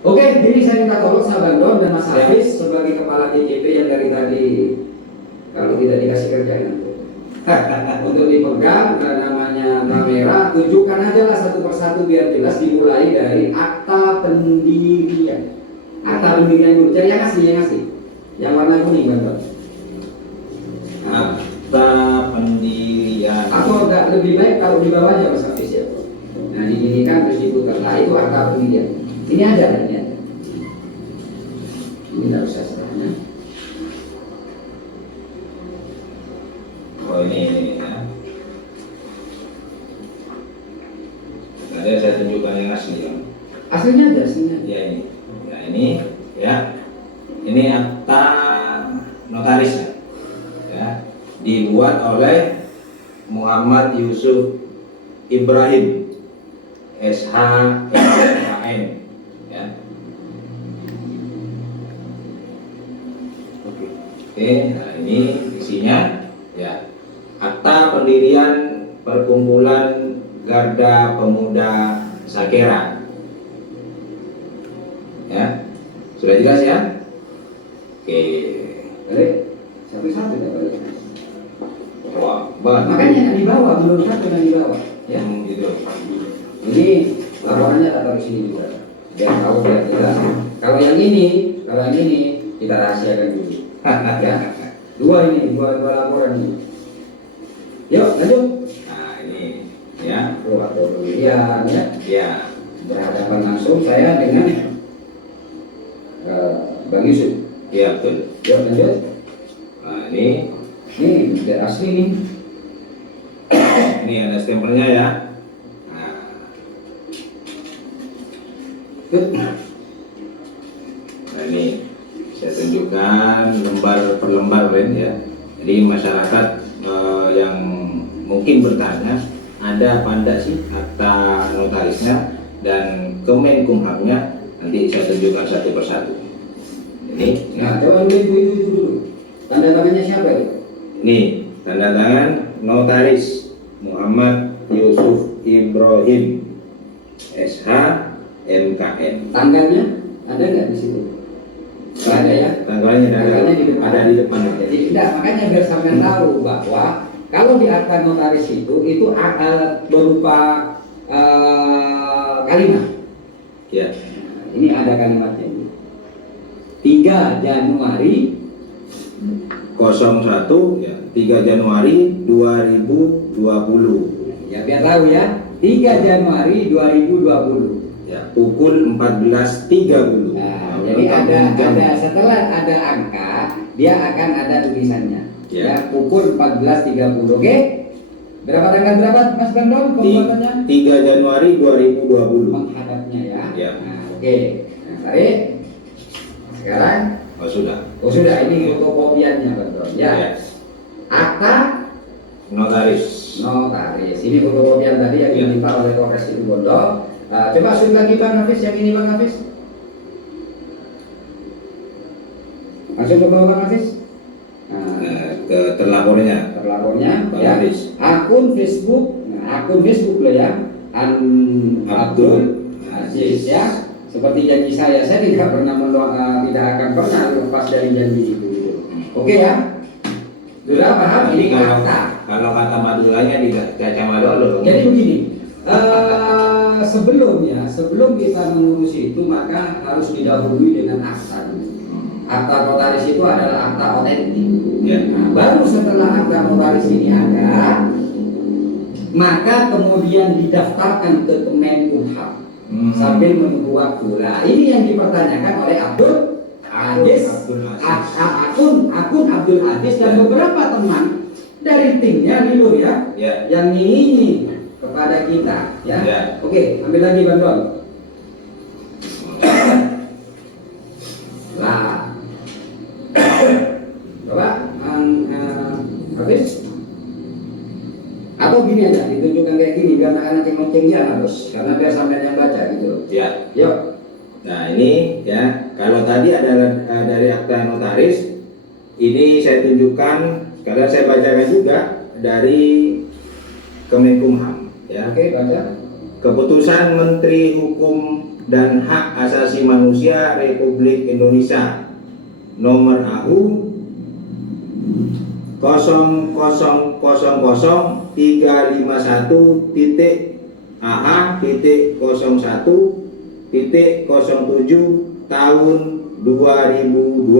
Oke, jadi saya minta tolong sahabat Don dan Mas Hafiz sebagai kepala DJP yang dari tadi kalau tidak dikasih kerjaan untuk dipegang namanya kamera, tunjukkan aja lah satu persatu biar jelas, dimulai dari akta pendirian. Akta pendirian dulu, cari yang asli, yang warna kuning Bang Don. Akta pendirian. Atau agak lebih baik kalau di bawah aja Mas Hafiz ya. Nah didirikan terus diputar, nah itu akta pendirian. Ini ada. Ini tidak usah setengahnya. Oh ini ya. Ada saya tunjukkan yang asli ya. Aslinya ada, aslinya. Ya ini. Ya ini ya. Ini akta notaris ya. Dibuat oleh Muhammad Yusuf Ibrahim SH MKN ya. Oke, nah ini isinya ya. Akta pendirian Perkumpulan Garda Pemuda Sakera. Ya. Sudah jelas ya? Oke. Balik, satu-satu ya balik. Wah, banget. Makanya yang di bawah, menurut satu yang di bawah ya. Gitu. Ini laporannya tak taruh sini juga. Biar tahu biar jelas. Kalau yang ini kita rahasiakan dulu. Ya. Dua laporan ini. Yuk lanjut. Nah ini ya. Atau pendirian ya. Ya. Berhadapan langsung saya dengan Bang Yusuf. Ya betul. Yuk lanjut. Nah ini Biar asli nih. ini ada stempelnya ya. Nah, nah ini saya tunjukkan lembar per lembar ya. Jadi masyarakat yang mungkin bertanya ada apa enggak sih akta notarisnya dan Kemenkumhamnya, nanti saya tunjukkan satu persatu. Ini Nah, coba itu dulu. Tanda tangannya siapa itu? ini tanda tangan notaris Muhammad Yusuf Ibrahim SH MKN. Tanggalnya ada nggak di situ? Nggak ada ya? Tanggalnya ada di depan. Jadi tidak, makanya biar sampai tahu bahwa kalau di akta notaris itu berupa kalimat. Ya. Ini ada kalimatnya ini. 3 Januari 01 ya 3 Januari 2020. Ya biar tahu ya. 3 Januari 2020. Ya, pukul 14.30. Nah, jadi ada setelah ada angka, dia akan ada tulisannya. Ya, pukul 14.30. Oke? Berapa tanggal berapa Mas Bandon pembuatannya? 3 Januari 2020. Menghadapnya ya. Ya. Nah, oke. Nah, tarik. Sekarang Oh sudah. sudah, ini fotokopiannya Bandon. Ya. Akta Notaris. Ini fotokopian tadi yang diminta oleh Polres Situbondo. Coba sulit lagi Bang Hafiz, yang ini Bang Hafiz. Masuk ke bawah Bang Hafiz. Ke terlapornya Bang ya. Hafiz. Akun Facebook loh ya. Abdul Aziz ya. Seperti janji saya tidak pernah tidak akan pernah lepas dari janji itu. Oke ya. Sudah paham? Ini kalau kata madulanya tidak kacamata dulu. Jadi begini, sebelum kita mengurus itu maka harus didahului dengan akta. Akta notaris itu adalah akta otentik. Ya. Nah, baru setelah akta notaris ini ada, maka kemudian didaftarkan ke Kemenkumham sambil menunggu waktu. Nah, ini yang dipertanyakan oleh Abdul Aziz, akun Abdul Aziz dan beberapa teman dari timnya dulu ya, yang ini kepada kita ya. Oke, ambil lagi Bandon. Nah, coba habis atau gini aja ditunjukkan kayak gini biar anak-anak cengeng-cengengnya lah bos, karena biar sampai yang baca gitu. Ya. Yuk. Nah ini ya, kalau tadi adalah dari akta notaris, ini saya tunjukkan karena saya bacakan juga dari Kemenkumham ya. Oke, baca. Keputusan Menteri Hukum dan Hak Asasi Manusia Republik Indonesia nomor AU 000000001.AH.01.07 tahun 2020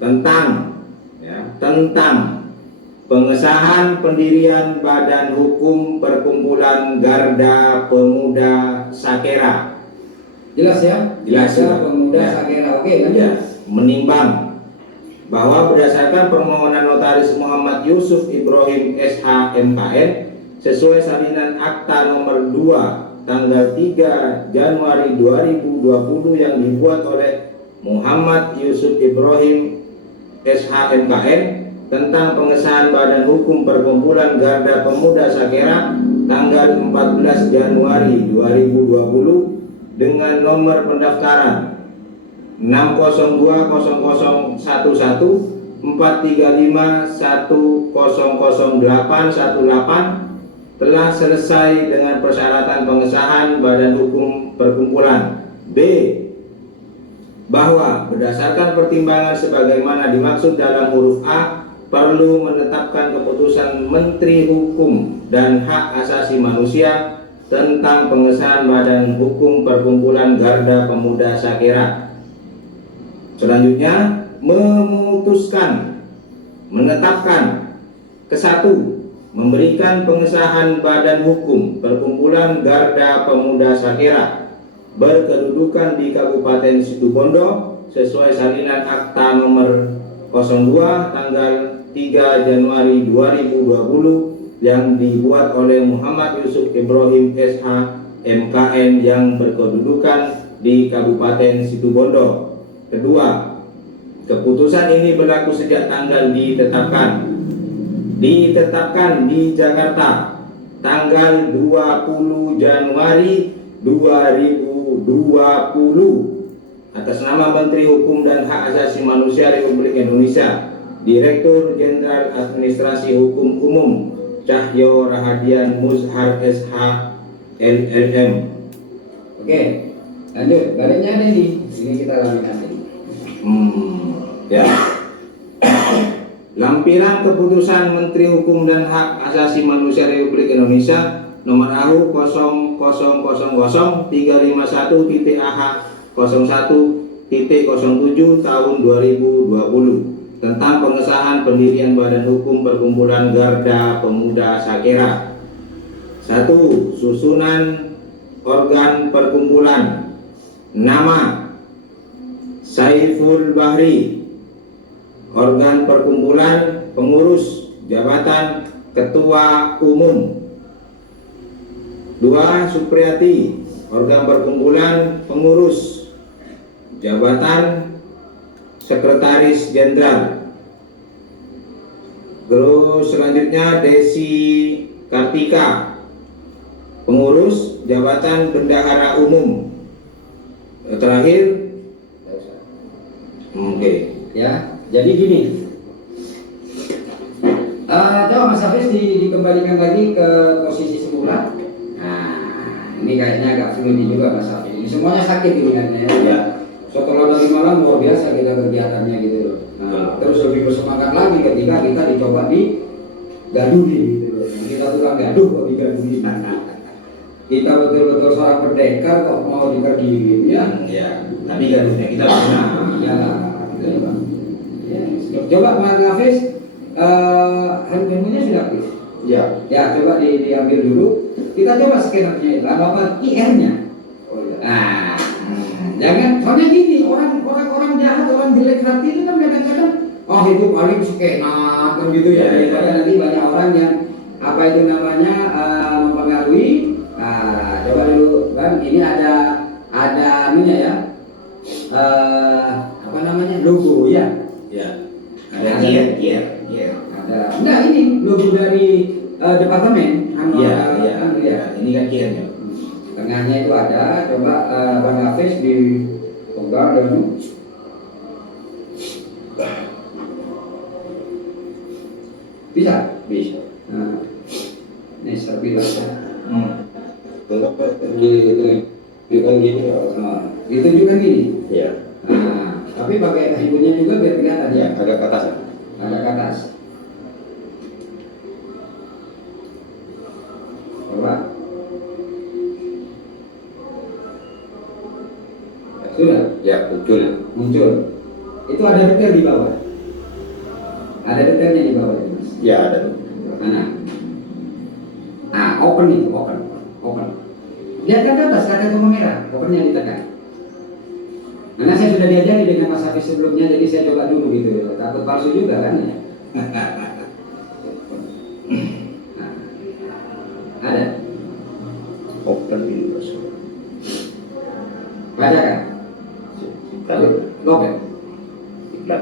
tentang pengesahan pendirian Badan Hukum Perkumpulan Garda Pemuda Sakera. Jelas ya? Jelas ya. Pemuda Ya. Sakera. Oke, lanjut. Ya, menimbang bahwa berdasarkan permohonan Notaris Muhammad Yusuf Ibrahim SH MKN sesuai salinan akta nomor 2 tanggal 3 Januari 2020 yang dibuat oleh Muhammad Yusuf Ibrahim SH MKN tentang pengesahan Badan Hukum Perkumpulan Garda Pemuda Sakera tanggal 14 Januari 2020 dengan nomor pendaftaran 60200414351000818 telah selesai dengan persyaratan pengesahan Badan Hukum Perkumpulan. B. Bahwa berdasarkan pertimbangan sebagaimana dimaksud dalam huruf A, perlu menetapkan keputusan Menteri Hukum dan Hak Asasi Manusia tentang pengesahan Badan Hukum Perkumpulan Garda Pemuda Sakera. Selanjutnya, memutuskan menetapkan kesatu, memberikan pengesahan Badan Hukum Perkumpulan Garda Pemuda Sakera berkedudukan di Kabupaten Situbondo sesuai salinan akta nomor 02 tanggal 3 Januari 2020 yang dibuat oleh Muhammad Yusuf Ibrahim SH MKN yang berkedudukan di Kabupaten Situbondo. Kedua, keputusan ini berlaku sejak tanggal ditetapkan di Jakarta tanggal 20 Januari 2020 atas nama Menteri Hukum dan Hak Asasi Manusia Republik Indonesia, Direktur Jenderal Administrasi Hukum Umum Cahyo Rahadian Muzhar SH LLM. Oke, lanjut. Baliknya ada ini kita laminasi. Ya. Lampiran keputusan Menteri Hukum dan Hak Asasi Manusia Republik Indonesia nomor AU 0000351.AH01.07 tahun 2020 tentang pengesahan pendirian Badan Hukum Perkumpulan Garda Pemuda Sakera. 1. Susunan organ perkumpulan. Nama Saiful Bahri. Organ perkumpulan pengurus, jabatan Ketua Umum. 2. Supriyati. Organ perkumpulan pengurus, jabatan Sekretaris Jenderal. Terus selanjutnya Desi Kartika, pengurus, jabatan Bendahara Umum. Terakhir, oke. Ya, jadi gini. Coba Mas Hafiz dikembalikan lagi ke posisi semula. Nah, ini kayaknya agak sulit juga Mas Hafiz. Ini semuanya sakit ini kan ya. Setelah dari malam luar biasa kita kegiatannya gitu loh. Nah, terus lebih bersemangat lagi ketika kita dicoba di gaduhin gitu loh. Kita tukang gaduh kok digaduhin. Kita betul-betul seorang pendekar kok mau digaduhin ya. Ya, tapi gaduhnya kita pernah. Iyalah. Ya. Coba Mas Hafiz, handphonenya sudah habis. Ya. Ya, coba diambil dulu. Kita coba skenernya itu. Apa IR-nya? Oh ya. Nah, jangan. Soalnya gini, orang jahat, orang jelek hati itu kan kadang-kadang, oh itu paling skena kan gitu ya. Daripada nanti banyak orang yang apa itu namanya mempengaruhi. Nah, coba dulu kan. Ini ada anunya ya. Apa namanya, logo ya. Ya. Ada kier. Ada. Enggak, ini logo dari departemen. Iya. Ya. Ini kan kiernya. Tengahnya itu ada. Coba Bang Hafiz di pegang dan bisa. Nah, ini stabil ya. Gitu. Tunjukkan gini. Ditunjukkan gini. Ya. Nah, tapi pakai ibunya juga biar kelihatan ya. Agak ke atas. Agak ke atas. Coba. Sudah. Ya, muncul. Muncul. Itu ada detail di bawah. Ada detailnya di bawah ini, Mas. Ya, ada. Mana? Nah, open itu, open. Lihat kan ke atas, kata tombol merah, opennya ditekan. Karena saya sudah diajari dengan Mas Hafiz sebelumnya, jadi saya coba dulu gitu ya. Takut palsu juga kan ya. Nah, ada. Open ini bos. Baca kan? Lobet. Iklan.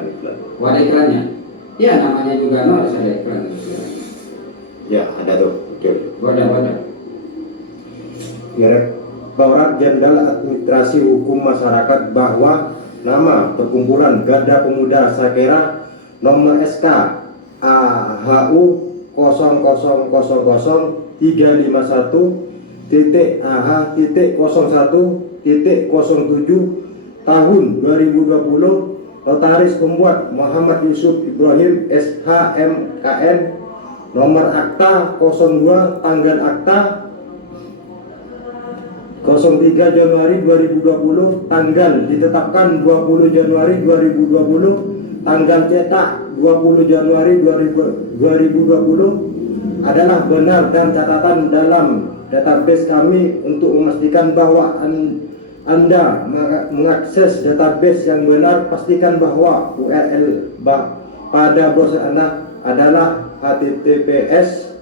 Oh, ada iklannya. Ya namanya juga harus ada iklan. Ya, ada tuh. Muncul. Wadah. Direktorat Jenderal Administrasi Hukum Masyarakat bahwa nama Perkumpulan Garda Pemuda Sakera nomor SK AHU 0001.AH.01.07 tahun 2020, notaris pembuat Muhammad Yusuf Ibrahim SHMKN, nomor akta 02 tanggal akta 03 Januari 2020, tanggal ditetapkan 20 Januari 2020, tanggal cetak 20 Januari 2020 adalah benar dan catatan dalam database kami untuk memastikan bahwa Anda mengakses database yang benar. Pastikan bahwa URL pada browser Anda adalah https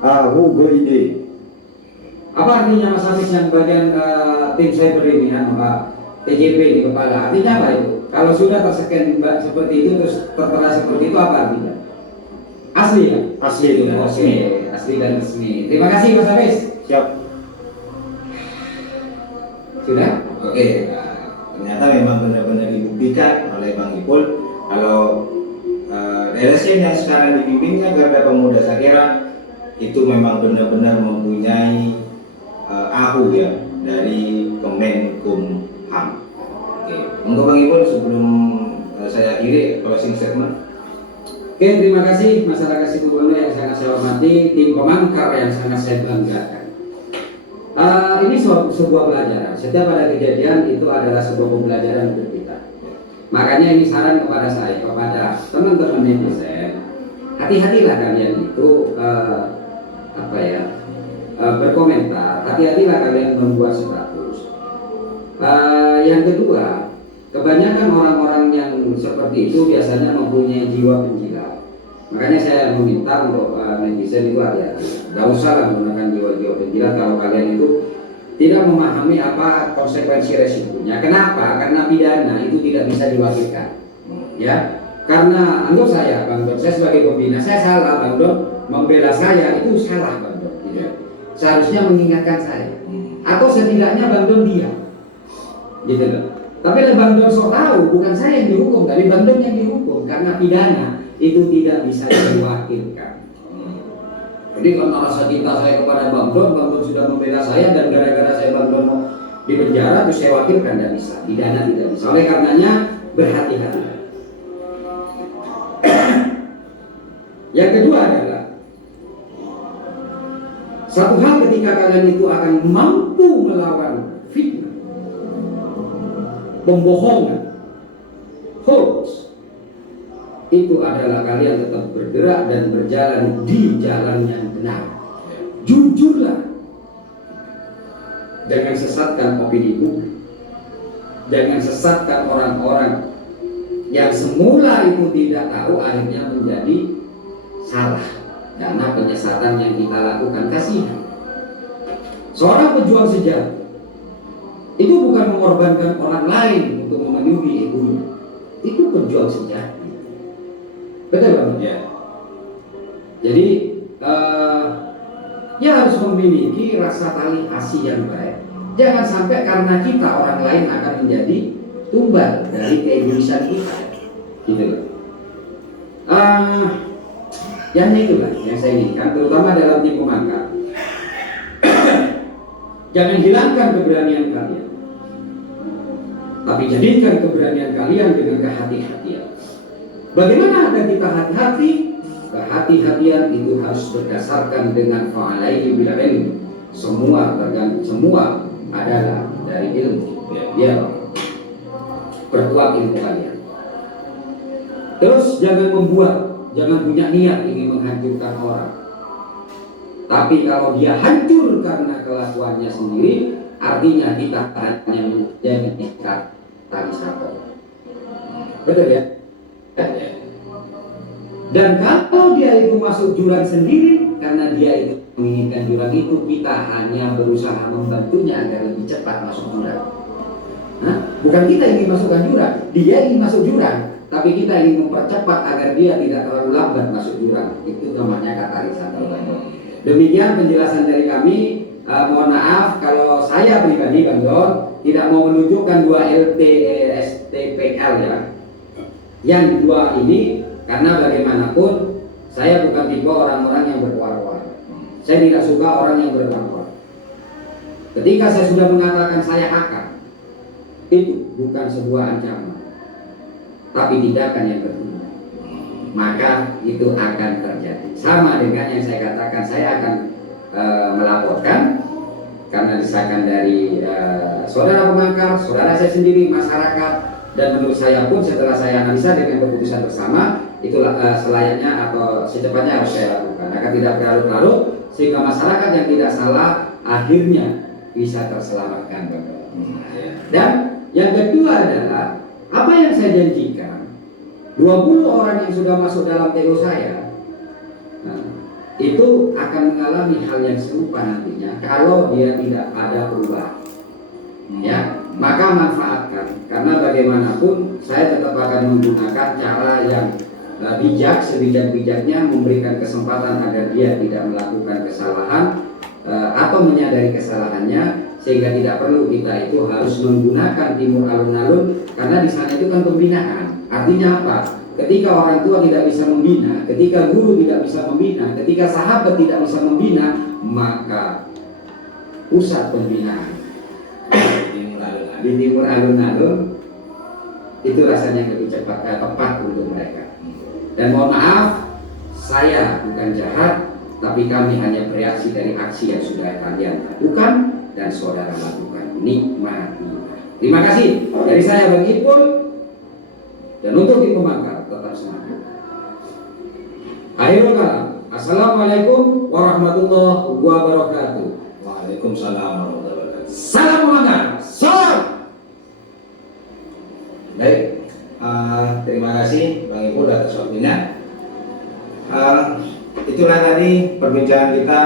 ahu.go.id. Apa artinya Mas Hafiz yang bagian tim cyber ini, Pak TJP di kepala? Artinya apa itu? Kalau sudah terscan seperti itu terus tertera seperti itu, apa artinya? Asli ya? Asli itu. Oke, asli dan resmi. Terima kasih Mas Hafiz. Siap. Sudah? Oke, ternyata memang benar-benar dibuktikan oleh Bang Ipul kalau LSM yang sekarang dipimpinnya Garda Pemuda Sakera itu memang benar-benar mempunyai AHU ya dari Kemenkumham. Oke, untuk Bang Ipul sebelum saya akhiri closing statement. Oke, terima kasih masyarakat Situbondo yang sangat saya hormati, tim pemangkar yang sangat saya banggakan. Ini sebuah pelajaran. Setiap ada kejadian itu adalah sebuah pembelajaran untuk kita. Makanya ini saran kepada saya, kepada teman-teman netizen, hati-hatilah kalian itu berkomentar, hati-hatilah kalian membuat status. Yang kedua, kebanyakan orang-orang yang seperti itu biasanya mempunyai jiwa penjilat. Makanya saya meminta untuk netizen itu hati-hati. Gak usah lah menggunakan jiwa-jiwa penjilat kalau kalian itu tidak memahami apa konsekuensi resikonya. Kenapa? Karena pidana itu tidak bisa diwakilkan. Ya, karena anggap saya, Bang Don, saya sebagai pembina, saya salah, Bang Don, membela saya itu salah, Bang Don. Tidak. Seharusnya mengingatkan saya, atau setidaknya Bang Don diam, gitu loh. Tapi Bang Don sok tahu, bukan saya yang dihukum, tapi Bang Don yang dihukum karena pidana itu tidak bisa diwakilkan. Jadi karena rasa cinta saya kepada Bang Don sudah membela saya, dan gara-gara saya Bang Don mau di penjara, terus saya wakilkan, tidak bisa, pidana tidak bisa. Oleh karenanya berhati-hati. Yang kedua adalah satu hal, ketika kalian itu akan mampu melawan fitnah, pembohongan, hoax, itu adalah kalian tetap bergerak dan berjalan di jalan yang benar. Jujurlah, jangan sesatkan opini publik, jangan sesatkan orang-orang yang semula itu tidak tahu akhirnya menjadi salah karena penyesatan yang kita lakukan. Kasihan seorang pejuang sejati itu bukan mengorbankan orang lain untuk memenuhi egonya, itu pejuang sejati. Betul Bang? Ya. Jadi ya harus memiliki rasa tali kasih yang baik. Jangan sampai karena kita orang lain akan menjadi tumbal dari keegoisan kita, gitu loh. Yang itulah yang saya inginkan, terutama dalam tim pemangkar. Jangan hilangkan keberanian kalian, tapi jadikan keberanian kalian dengan kehati-hatian. Bagaimana agar kita hati-hati? Kehati-hatian itu harus berdasarkan dengan fa'alaihi bil ilmi. Semua tergantung, semua adalah dari ilmu. Ya, perkuat ilmu kalian. Terus jangan punya niat ingin menghancurkan orang. Tapi kalau dia hancur karena kelakuannya sendiri, artinya kita hanya menjadi katalisator. Betul ya? Dan kalau dia itu masuk jurang sendiri, karena dia itu menginginkan jurang itu, kita hanya berusaha membantunya agar lebih cepat masuk jurang. Bukan kita ingin masukkan jurang, dia ingin masuk jurang, tapi kita ingin mempercepat agar dia tidak terlalu lambat masuk jurang. Itu namanya katalisator. Demikian penjelasan dari kami. Mohon maaf kalau saya pribadi, Bang Don, tidak mau menunjukkan 2 LTSTPL ya. Yang dua ini, karena bagaimanapun saya bukan tipe orang-orang yang berwar-war. Saya tidak suka orang yang berwar-war. Ketika saya sudah mengatakan saya akan, itu bukan sebuah ancaman, tapi tindakan yang kedua, maka itu akan terjadi. Sama dengan yang saya katakan, saya akan melaporkan karena desakan dari saudara pemangkar, saudara saya sendiri, masyarakat, dan menurut saya pun setelah saya analisa dengan keputusan bersama, itulah selayaknya atau secepatnya harus saya lakukan agar tidak berlarut-larut sehingga masyarakat yang tidak salah akhirnya bisa terselamatkan. Dan yang kedua adalah apa yang saya janjikan, 20 orang yang sudah masuk dalam TO saya, itu akan mengalami hal yang serupa nantinya kalau dia tidak ada perubahan. Ya, maka manfaatkan, karena bagaimanapun saya tetap akan menggunakan cara yang bijak, sebijak-bijaknya memberikan kesempatan agar dia tidak melakukan kesalahan atau menyadari kesalahannya, sehingga tidak perlu kita itu harus menggunakan timur alun-alun, karena di sana itu kan pembinaan. Artinya apa? Ketika orang tua tidak bisa membina, ketika guru tidak bisa membina, ketika sahabat tidak bisa membina, maka pusat pembinaan di timur alun-alun itu rasanya lebih tepat untuk mereka. Dan mohon maaf, saya bukan jahat, tapi kami hanya bereaksi dari aksi yang sudah kalian lakukan dan saudara lakukan. Nikmati. Terima kasih dari saya Bang Ipul, dan untuk di pemangkar tetap semangat. Akhirul kalam. Assalamualaikum warahmatullahi wabarakatuh. Waalaikumsalam warahmatullahi wabarakatuh. Salam pemangkar. Salam. Baik, terima kasih Bang Ipul atas waktunya. Itulah tadi perbincangan kita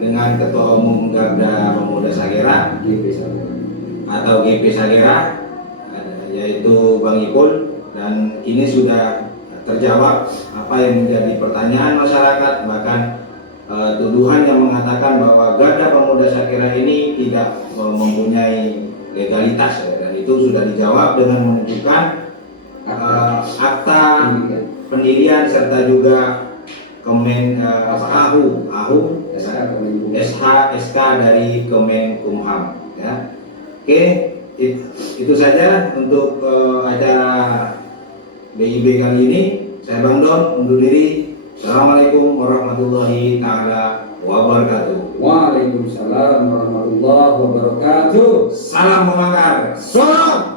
dengan Ketua Umum Garda Pemuda Sagera atau GP Sagera, yaitu Bang Ipul, dan ini sudah terjawab apa yang menjadi pertanyaan masyarakat, bahkan tuduhan yang mengatakan bahwa Garda Pemuda Sagera ini tidak mempunyai legalitas, dan itu sudah dijawab dengan menunjukkan akta pendirian serta juga SK dari Kemenkumham. Ya. Oke, itu saja untuk acara BIB kali ini. Saya Bang Don undur diri. Assalamualaikum warahmatullahi taala wabarakatuh. Waalaikumsalam warahmatullahi wabarakatuh. Salam pemangkar. Salam.